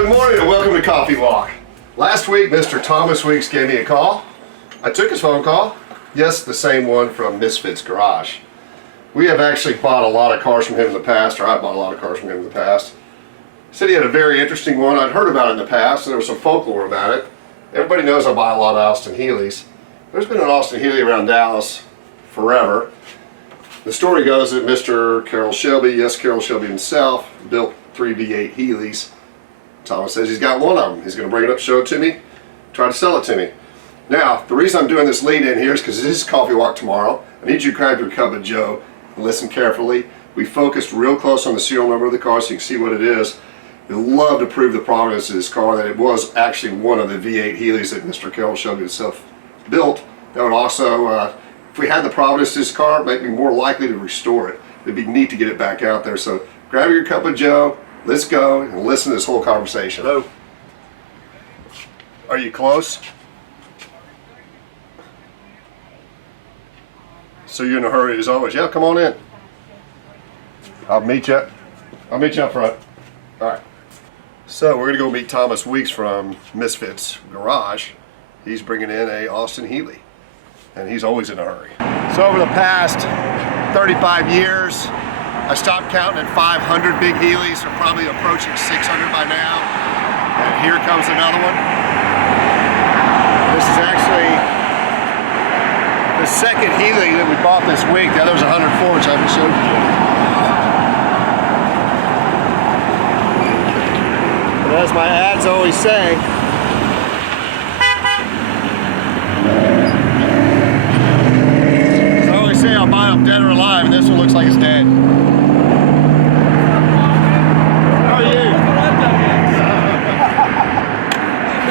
Good morning and welcome to Coffee Walk. Last week, Mr. Thomas Weeks gave me a call. I took his phone call. Yes, the same one from Misfits Garage. We have actually bought a lot of cars from him in the past, or I bought a lot of cars from him in the past. He said he had a very interesting one. I'd heard about it in the past, and there was some folklore about it. Everybody knows I buy a lot of Austin-Healeys. There's been an Austin-Healey around Dallas forever. The story goes that Mr. CARROLL Shelby, yes, CARROLL Shelby himself, built 3 V8 Healeys. Thomas says he's got one of them. He's going to bring it up, show it to me, try to sell it to me. Now, the reason I'm doing this lead in here is because this is Coffee Walk tomorrow. I need you to grab your cup of joe and listen carefully. We focused real close on the serial number of the car so you can see what it is. We'd love to prove the provenance of this car, that it was actually one of the V8 Healeys that Mr. CARROLL Shelby himself built. That would also, if we had the provenance of this car, make me more likely to restore it. It'd be neat to get it back out there. So grab your cup of joe, let's go and listen to this whole conversation. Hello. Are you close? So you're in a hurry as always. Yeah, come on in. I'll meet you. I'll meet you up front. All right. So we're gonna go meet Thomas Weeks from Misfits Garage. He's bringing in a Austin-Healey, and he's always in a hurry. So over the past 35 years, I stopped counting at 500 big Healeys. We're probably approaching 600 by now. And here comes another one. This is actually the second Healey that we bought this week. The other was 104, which I haven't showed you yet. But as my ads always say, I'll buy them dead or alive, and this one looks like it's dead. How are you?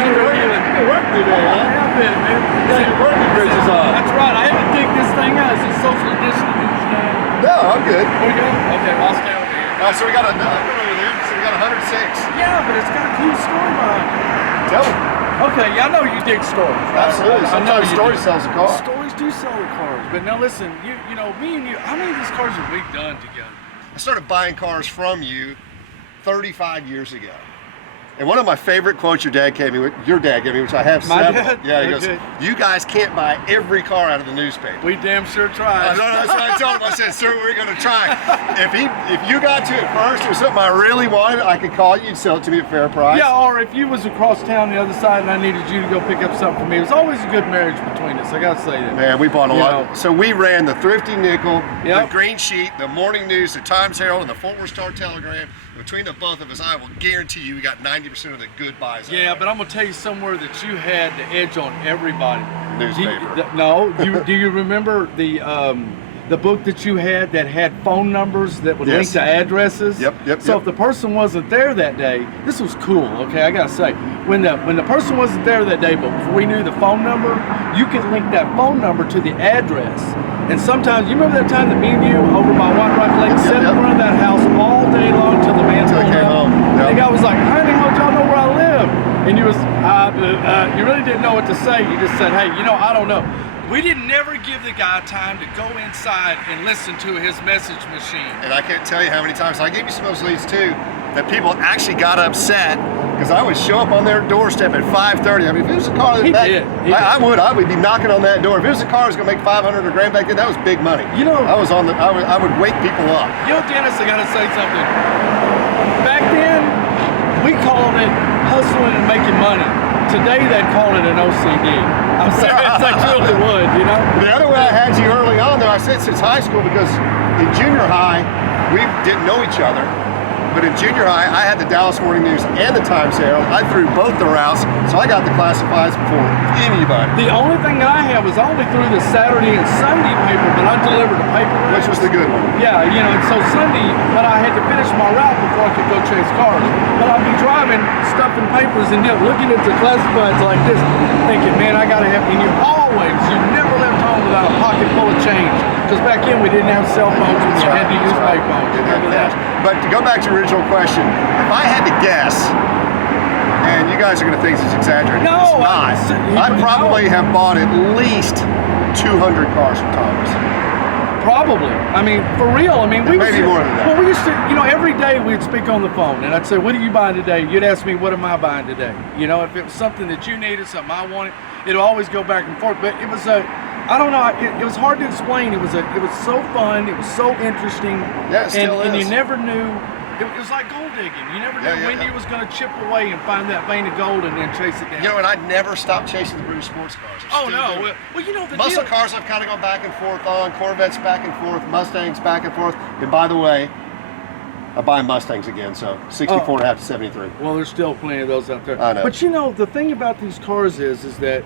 You're working today, huh? I have been, man. Yeah, you're working bridges on. That's right. I had to dig this thing out. Is it social distancing? No, I'm good. There we go. Okay, well, I'll stay over here. All right, so we got another one over there. So we got 106. Yeah, but it's got a cool story behind it. Tell me. Okay, yeah, I know you dig stories. Right? Absolutely. Sometimes story sells a car. Stories do sell the cars. But now listen, you know, me and you, how many of these cars have we done together? I started buying cars from you 35 years ago. And one of my favorite quotes your dad gave me, which I have My several. dad? Yeah, he Okay. goes, you guys can't buy every car out of the newspaper. We damn sure tried. No, that's what I told him. I said, sir, we're going to try. If you got to it first, it was something I really wanted, I could call you and sell it to me at a fair price. Yeah, or if you was across town the other side and I needed you to go pick up something for me, it was always a good marriage between us. I got to say that. Man, we bought a lot. know. So we ran the Thrifty Nickel, Yep. the Green Sheet, the Morning News, the Times Herald, and the Fort Worth Star Telegram. Between the both of us, I will guarantee you we got 90% of the good buys. Yeah, but I'm gonna tell you somewhere that you had the edge on everybody. Newspaper. Do you remember the book that you had that had phone numbers that would link Yes. to addresses? Yep. So if the person wasn't there that day, this was cool. Okay, I gotta say, when the person wasn't there that day, but we knew the phone number, you could link that phone number to the address. And sometimes, you remember that time that me and you over by White Rock Lake sat in front of that house all day long till the man Till pulled they came up? home. Yep. And the guy was like, "How the hell y'all know where I live?" And you was, you really didn't know what to say. You just said, "Hey, you know, I don't know." We didn't never give the guy time to go inside and listen to his message machine. And I can't tell you how many times, I gave you some of those leads too, that people actually got upset because I would show up on their doorstep at 5:30. I mean, if it was a car that He back, did. I would be knocking on that door. If it was a car that was gonna make 500 or grand back then, that was big money. You know, I would wake people up. You know, Dennis, I gotta say something. Back then, we called it hustling and making money. Today, they'd call it an OCD. I'm serious, I truly would, you know? The other way I had you early on, though, I said since high school, because in junior high, we didn't know each other. But in junior high, I had the Dallas Morning News and the Times Herald. I threw both the routes, so I got the classifieds before anybody. The only thing I had was I only threw the Saturday and Sunday paper, but I delivered the paper. Which was the good one. Yeah, you know, and so Sunday, but I had to finish my route before I could go chase cars. But I'd be driving, stuffing papers, and then looking at the classifieds like this, thinking, man, I gotta have, and you never left home without a pocket full of change. Because back then we didn't have cell phones, and you had to use payphones. Remember that? But to go back to your original question, if I had to guess, and you guys are going to think this is exaggerated, No, it's not. I probably have bought at least 200 cars from Thomas. Probably. I mean, for real. I mean, we maybe more than that. Well, we used to, you know, every day we'd speak on the phone, and I'd say, "What are you buying today?" You'd ask me, "What am I buying today?" You know, if it was something that you needed, something I wanted, it'd always go back and forth. But it was I don't know. It was hard to explain. It was so fun. It was so interesting. Yeah, it still and is. you never knew. It was like gold digging. You never knew when you was going to chip away and find that vein of gold and then chase it down. You know, and I never stopped chasing the British sports cars. Oh no! Well, you know the muscle deal. cars I've kind of gone back and forth on. Corvettes back and forth. Mustangs back and forth. And by the way, I buy Mustangs again. So 64.5 to 73. Well, there's still plenty of those out there. I know. But you know, the thing about these cars is that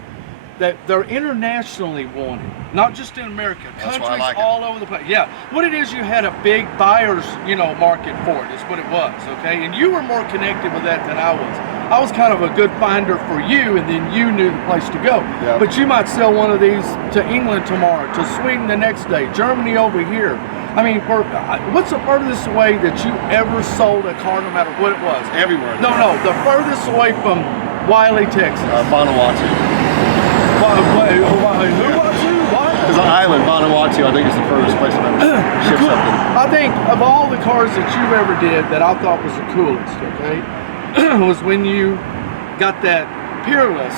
they're internationally wanted, not just in America. That's Countries why I like it. all over the place. Yeah, what it is, you had a big buyer's, you know, market for it. Is what it was, okay? And you were more connected with that than I was. I was kind of a good finder for you, and then you knew the place to go. Yep. But you might sell one of these to England tomorrow, to Sweden the next day, Germany over here. I mean, what's the furthest away that you ever sold a car, no matter what it was? Everywhere. No, the furthest away from Wiley, Texas. Vanuatu. There's an island, Vanuatu, I think is the furthest place I've ever shipped something. I think of all the cars that you ever did that I thought was the coolest, okay, was when you got that Peerless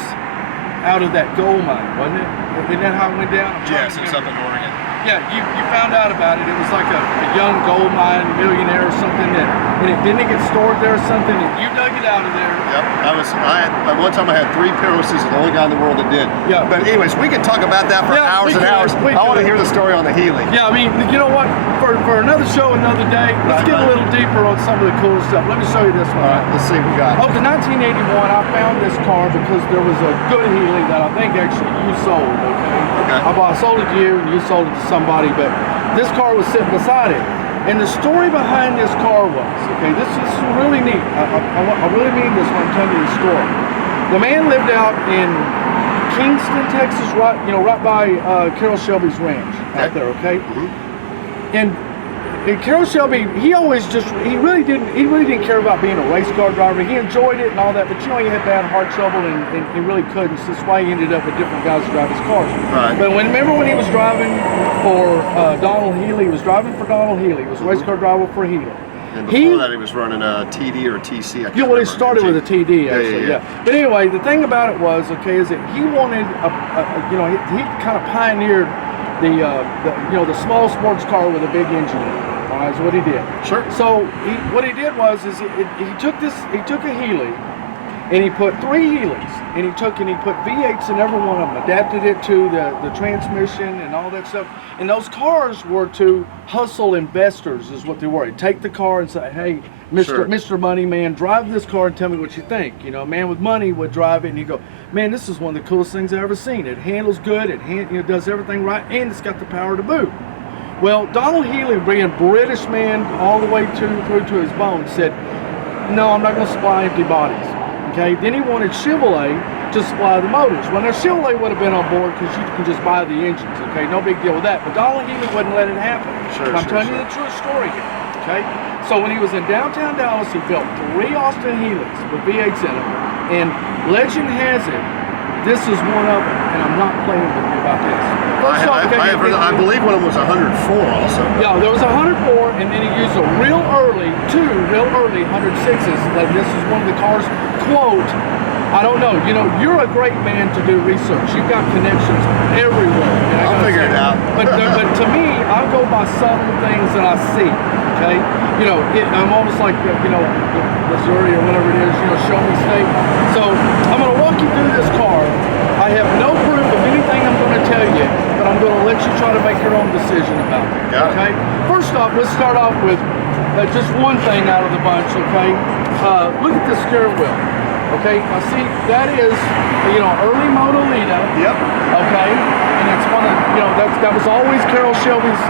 out of that gold mine, wasn't it? Isn't that how it went down? Yes, it's up in Oregon. Yeah, you found out about it. It was like a young gold mine millionaire or something that, and it didn't get stored there or something, and you dug it out of there. Yep, at one time I had 3 Peerlesses, the only guy in the world that did. Yeah. But anyways, we can talk about that for hours and hours. I want to hear the story on the Healey. Yeah, I mean, you know what? For another show, another day, let's get a little deeper on some of the cool stuff. Let me show you this one. All right, let's see what we got. Oh, in 1981, I found this car because there was a good Healey that I think actually you sold, okay? I sold it to you and you sold it to somebody, but this car was sitting beside it. And the story behind this car was, okay, this is really neat. I really mean this when I'm telling you the story. The man lived out in Kingston, Texas, right by Carroll Shelby's ranch out there, okay? Mm-hmm. And Carroll Shelby, he really didn't care about being a race car driver. He enjoyed it and all that, but you know, he had bad heart trouble and he really couldn't. So that's why he ended up with different guys to drive his cars. Right. But remember when he was driving for Donald Healey, he was driving for Donald Healey. He was a race car driver for Healey. And before that, he was running a TD or a TC. Yeah, well, he started with a TD, actually, yeah. But anyway, the thing about it was, okay, is that he wanted, he kind of pioneered the small sports car with a big engine in it. That's what he did. Sure. So what he did was he took a Healey and he put 3 Healeys and he put V8s in every one of them, adapted it to the transmission and all that stuff. And those cars were to hustle investors, is what they were. He'd take the car and say, "Hey, Mr. Money Man, drive this car and tell me what you think." You know, a man with money would drive it and he'd go, "Man, this is one of the coolest things I've ever seen. It handles good, it does everything right, and it's got the power to boot." Well, Donald Healey, being a British man all the way through to his bones, said, "No, I'm not going to supply empty bodies." Okay. Then he wanted Chevrolet to supply the motors. Well, now Chevrolet would have been on board because you can just buy the engines. Okay, no big deal with that. But Donald Healey wouldn't let it happen. I'm telling you the true story here. Okay. So when he was in downtown Dallas, he built 3 Austin-Heelys with V8s in them, and legend has it, this is one of them, and I'm not playing with you about this. I believe one of them was 104 also. Yeah, there was 104, and then he used two real early 106s. Like, this is one of the cars, quote, I don't know, you know, you're a great man to do research. You've got connections everywhere. I'll figure it out. But to me, I go by subtle things that I see, okay? You know, I'm almost like, Missouri or whatever it is, show me state. So I'm going to walk you through this car. I have no proof of anything I'm going to tell you, but I'm going to let you try to make your own decision about it. Okay? First off, let's start off with just one thing out of the bunch, okay? Look at the steering wheel. Okay, now see, that is, early Modolita. Yep. Okay, and it's one of, that was always Carroll Shelby's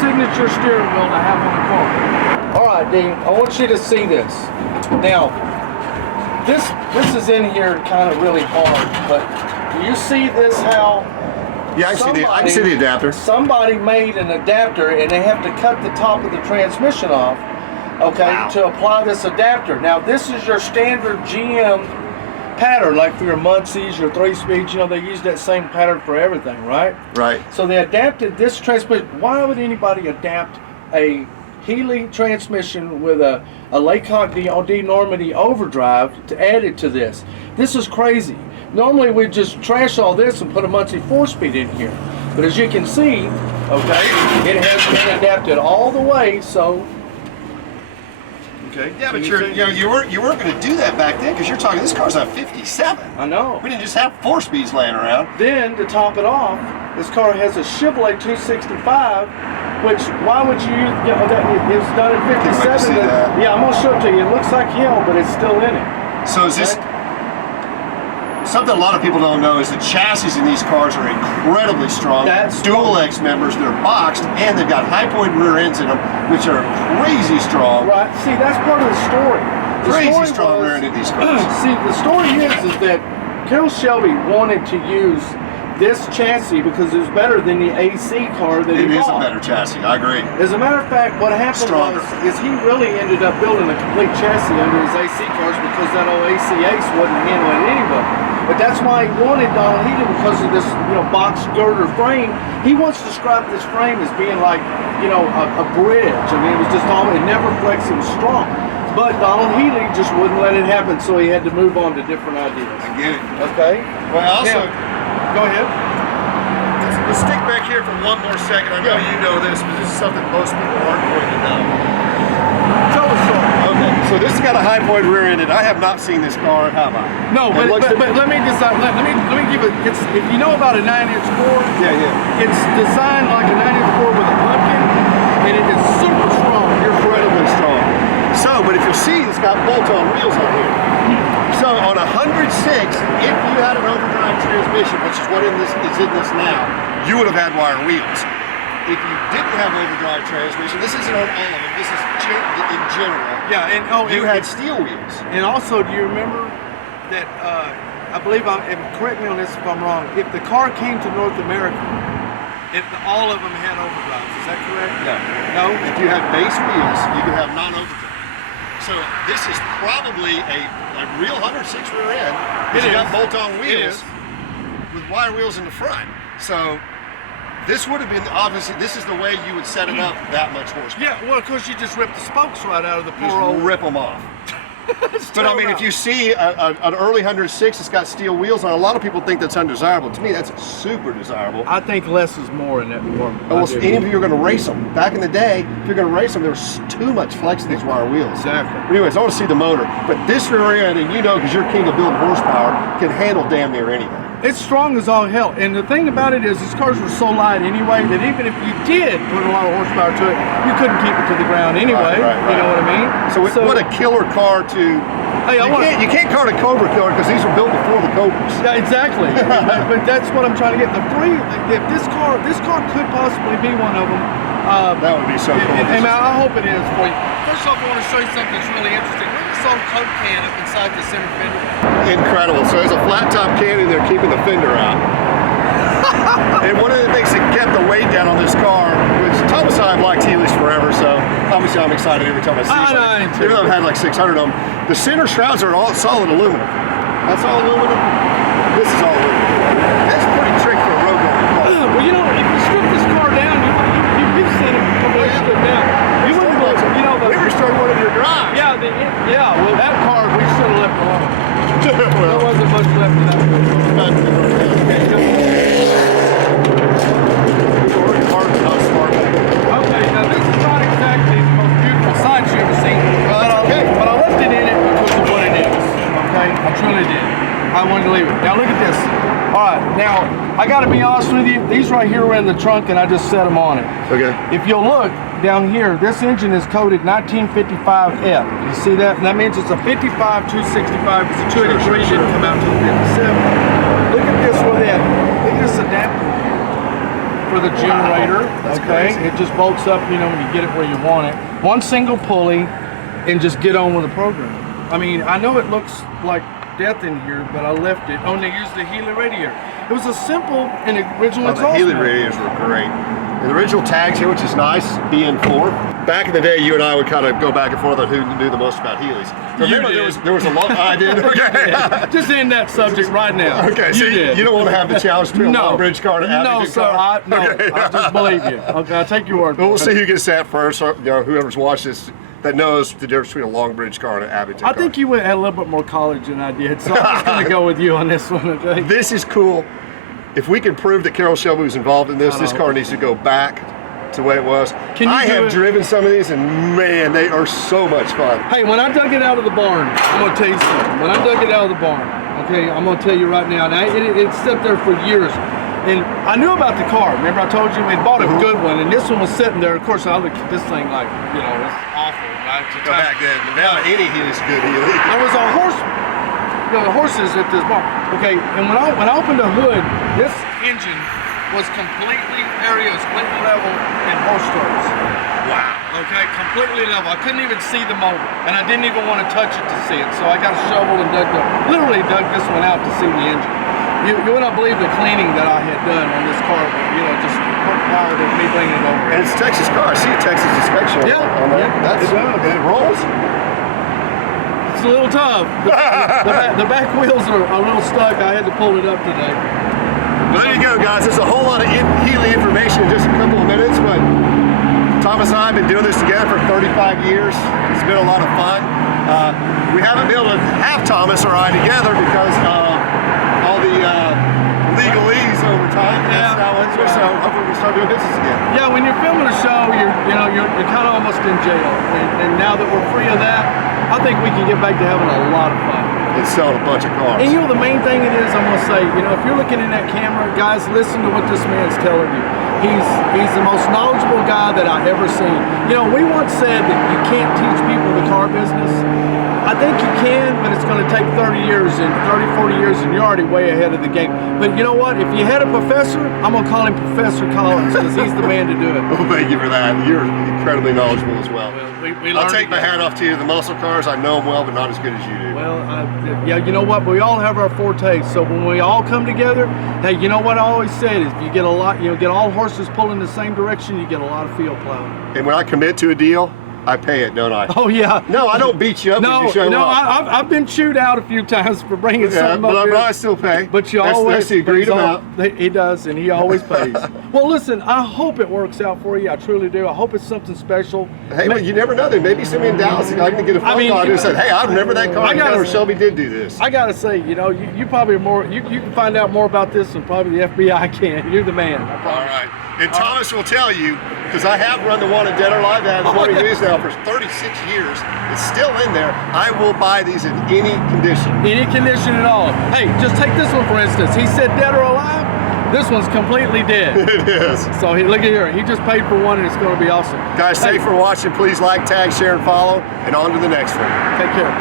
signature steering wheel to have on the car. All right, Dean, I want you to see this. Now, this is in here kind of really hard, but do you see this how? Yeah, I can see the adapter. Somebody made an adapter, and they have to cut the top of the transmission off. Okay, to apply this adapter. Now, this is your standard GM pattern, like for your Muncie's, your 3-speeds, you know, they use that same pattern for everything, right? Right. So they adapted this transmission. Why would anybody adapt a Healey transmission with a Laycock D-Normandy overdrive to add it to this? This is crazy. Normally we just trash all this and put a Muncie 4-speed in here. But as you can see, okay, it has been adapted all the way, so. Okay. Yeah, but you weren't going to do that back then because you're talking, this car's a 57. I know. We didn't just have 4-speeds laying around. Then, to top it off, this car has a Chevrolet 265, which, why would you use, you know, that it's done in 57. Yeah, I'm going to show it to you. It looks like hell, but it's still in it. So is this, something a lot of people don't know is the chassis in these cars are incredibly strong. That's dual X members, they're boxed, and they've got high point rear ends in them, which are crazy strong. Right, see, that's part of the story. Crazy strong rear end in these cars. See, the story is that Carroll Shelby wanted to use this chassis because it was better than the AC car that he bought. It is a better chassis, I agree. As a matter of fact, what happened is he really ended up building a complete chassis under his AC cars because that old AC Ace wasn't handling it anyway. But that's why he wanted Donald Healey, because of this, you know, box girder frame. He wants to describe this frame as being like, you know, a bridge. I mean, it was just all, it never flexed, it was strong. But Donald Healey just wouldn't let it happen, so he had to move on to different ideas. I get it. Okay? Well, also, go ahead. Let's stick back here for one more second. I know you know this, but this is something most people aren't going to know. Tell us so. Okay, so this has got a high point rear end, and I have not seen this car. How about? No, but let me decide. Let me give it. It's, if you know about a 9-inch Ford, it's designed like a 9-inch Ford with a pumpkin, and it is super strong. You're incredibly strong. So, but if you see, it's got bolt-on wheels on here. So on a 106, if you had an overdrive transmission, which is what is in this now, you would have had wire wheels. If you didn't have overdrive transmission, this isn't on all of them, this is in general. Yeah, and you had steel wheels. And also, do you remember that, I believe, and correct me on this if I'm wrong, if the car came to North America, all of them had overdrives, is that correct? No. If you had base wheels, you could have non-overdrive. So this is probably a real 106 rear end. It's got bolt-on wheels with wire wheels in the front. So this would have been, obviously, this is the way you would set it up, that much horsepower. Yeah, well, of course, you just rip the spokes right out of the poor just old. Rip them off. But I mean, if you see an early 106 that's got steel wheels on, a lot of people think that's undesirable. To me, that's super desirable. I think less is more in that form. Almost any of you are going to race them. Back in the day, if you're going to race them, there was too much flex in these wire wheels. Exactly. But anyways, I want to see the motor. But this rear end, and you know, because you're king of building horsepower, can handle damn near anything. It's strong as all hell. And the thing about it is, these cars were so light anyway that even if you did put a lot of horsepower to it, you couldn't keep it to the ground anyway. Right. You know what I mean? So what a killer car to. Hey, you can't call it a Cobra killer because these were built before the Cobras. Yeah, exactly. but that's what I'm trying to get. If this car could possibly be one of them. That would be so cool. And I hope it is for you. First off, I want to show you something that's really interesting. Look at this old Coke can up inside the center fender. Incredible. So there's a flat top can in there keeping the fender out. And one of the things that kept the weight down on this car, which Thomas and I have liked Healey's forever, so obviously I'm excited every time I see something. Even though I've had like 600 of them. The center shrouds are all solid aluminum. That's all aluminum. This is all aluminum. That's pretty tricky for a road going car. Well, you know, if you strip this car down, you've seen it completely stripped down. You wouldn't go, you know, we restored one of your drives. Yeah, well, that car we should have left alone. There wasn't much left in that car. Okay, now this is not exactly the most beautiful sight you ever seen, but I left it in it because of what it is. Okay, I truly did. I wanted to leave it. Now look at this. All right, now I got to be honest with you. These right here were in the trunk, and I just set them on it. Okay. If you'll look down here, this engine is coded 1955F. You see that? And that means it's a 55 265. It's a 283. It didn't come out to the 57. Look at this with that. Look at this adapter for the generator. Okay, it just bolts up, you know, when you get it where you want it. One single pulley, and just get on with the program. I mean, I know it looks like death in here, but I left it. Oh, and they used the Healey radiator. It was a simple and original exhaust. The Healey radiators were great. The original tags here, which is nice, BN4. Back in the day, you and I would kind of go back and forth on who knew the most about Heelys. Remember, there was a long. I did. Okay. Just end that subject right now. Okay. So you don't want to have the challenge between a long bridge car and an No, Abington sir. car? I just believe you. Okay, I'll take your word. Well, we'll see who gets that first. Or, whoever's watched this that knows the difference between a long bridge car and an Abington car. I think you had a little bit more college than I did, so I'm just going to go with you on this one. Okay. This is cool. If we can prove that Carroll Shelby was involved in this car needs to go back to the way it was. I have driven some of these, and man, they are so much fun. Hey, when I dug it out of the barn, I'm going to tell you something. When I dug it out of the barn, okay, I'm going to tell you right now, it sat there for years. And I knew about the car. Remember I told you we had bought a good one, and this one was sitting there. Of course, I looked at this thing like, it's awful, right? Back then, now any Heely's good Heely. There was a horse, the horses at this barn. Okay, and when I opened the hood, this engine was completely completely level in horse starts. Wow. Okay, completely level. I couldn't even see the motor, and I didn't even want to touch it to see it. So I got a shovel and literally dug this one out to see the engine. You would not believe the cleaning that I had done on this car, just prior to me bringing it over. And it's a Texas car. I see a Texas inspection on that. It rolls. It's a little tough. The back wheels are a little stuck. I had to pull it up today. Well, there you go, guys. There's a whole lot of Heely information in just a couple of minutes, but Thomas and I have been doing this together for 35 years. It's been a lot of fun. We haven't been able to have Thomas or I together because all the legalese over time. So hopefully we start doing business again. Yeah, when you're filming a show, you're kind of almost in jail. And now that we're free of that, I think we can get back to having a lot of fun. And selling a bunch of cars. And the main thing it is, I'm gonna say, if you're looking in that camera, guys, listen to what this man's telling you. He's the most knowledgeable guy that I've ever seen. We once said that you can't teach people the car business. I think you can, but it's going to take 30 years and 30, 40 years, and you're already way ahead of the game. But you know what? If you had a professor, I'm going to call him Professor Collins because he's the man to do it. Well, thank you for that. You're incredibly knowledgeable as well. I'll take my hat off to you. The muscle cars, I know them well, but not as good as you do. Well, you know what? We all have our fortes. So when we all come together, hey, you know what I always said is, you get a lot, get all horses pulling the same direction, you get a lot of field plowing. And when I commit to a deal, I pay it, don't I? Oh, yeah. No, I don't beat you up when you show up. I've been chewed out a few times for bringing something up but here. I still pay. But you always... That's the agreed amount. He does, and he always pays. Well, listen, I hope it works out for you. I truly do. I hope it's something special. Hey, but you never know. There may be somebody in Dallas that I can get a phone call and said, hey, I remember that car. Shelby did do this. I got to say, you probably are more... You can find out more about this than probably the FBI can. You're the man. All right. And Thomas will tell you, because I have run the Wanted Dead or Alive ad in 40 news now for 36 years. It's still in there. I will buy these in any condition. Any condition at all. Hey, just take this one for instance. He said dead or alive. This one's completely dead. It is. So look at here. He just paid for one and it's going to be awesome. Guys, thanks for watching. Please like, tag, share, and follow. And on to the next one. Take care.